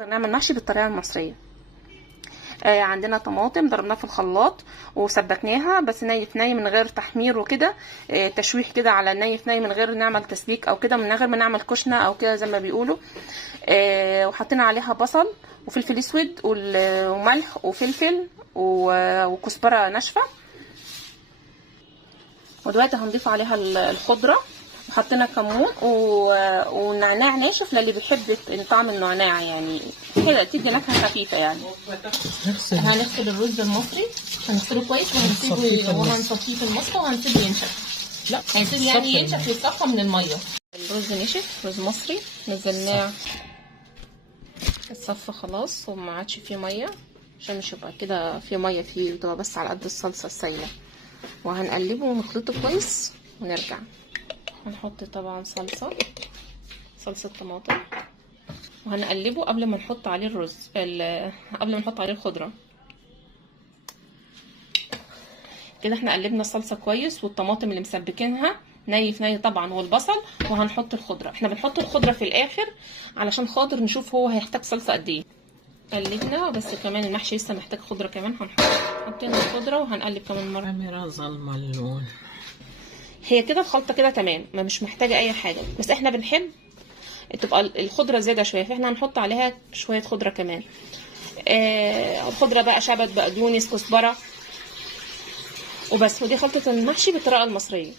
نعمل محشي بالطريقه المصريه. عندنا طماطم ضربناها في الخلاط وسبكناها بس ني في ني من غير تحمير وكده. تشويح كده على ني في ني من غير نعمل تسبيك او كده، من غير ما نعمل كشنه او كده زي ما بيقولوا. وحطينا عليها بصل وفلفل اسود وملح وفلفل وكزبره ناشفه. ودلوقتي هنضيف عليها الخضره، وحطينا كمون ونعناع ناشف للي بيحب طعم النعناع، يعني كده تدي نكهه خفيفه يعني. هنغسل الرز المصري، هنغسله كويس وهنصفيه في المصفى وهنسيبه ينشف. لا هنسيبه يعني ينشف يتصفى من الميه. الرز نشف، رز مصري نزلناه الصفى خلاص وما عادش فيه ميه عشان مش يبقى كده فيه ميه فيه، بتبقى بس على قد الصلصه السايله. وهنقلبه ونخلطه كويس ونرجع. هنحط طبعا صلصه طماطم، وهنقلبه قبل ما نحط عليه قبل ما نحط عليه الخضره. كده احنا قلبنا الصلصه كويس والطماطم اللي مسبكينها ني في ني طبعا والبصل، وهنحط الخضره. احنا بنحط الخضره في الاخر علشان خاطر نشوف هو هيحتاج صلصه قد ايه. قلبنا بس كمان المحشي لسه محتاج خضره كمان، حطينا الخضره وهنقلب كمان مره. كاميرا ظلمه اللون. هي كده الخلطه كده تمام، ما مش محتاجه اي حاجه، بس احنا بنحب تبقى الخضره زياده شويه، فاحنا هنحط عليها شويه خضره كمان. الخضره بقى شبت، بقدونس، كزبره وبس. ودي خلطه المحشي بالطريقه المصريه.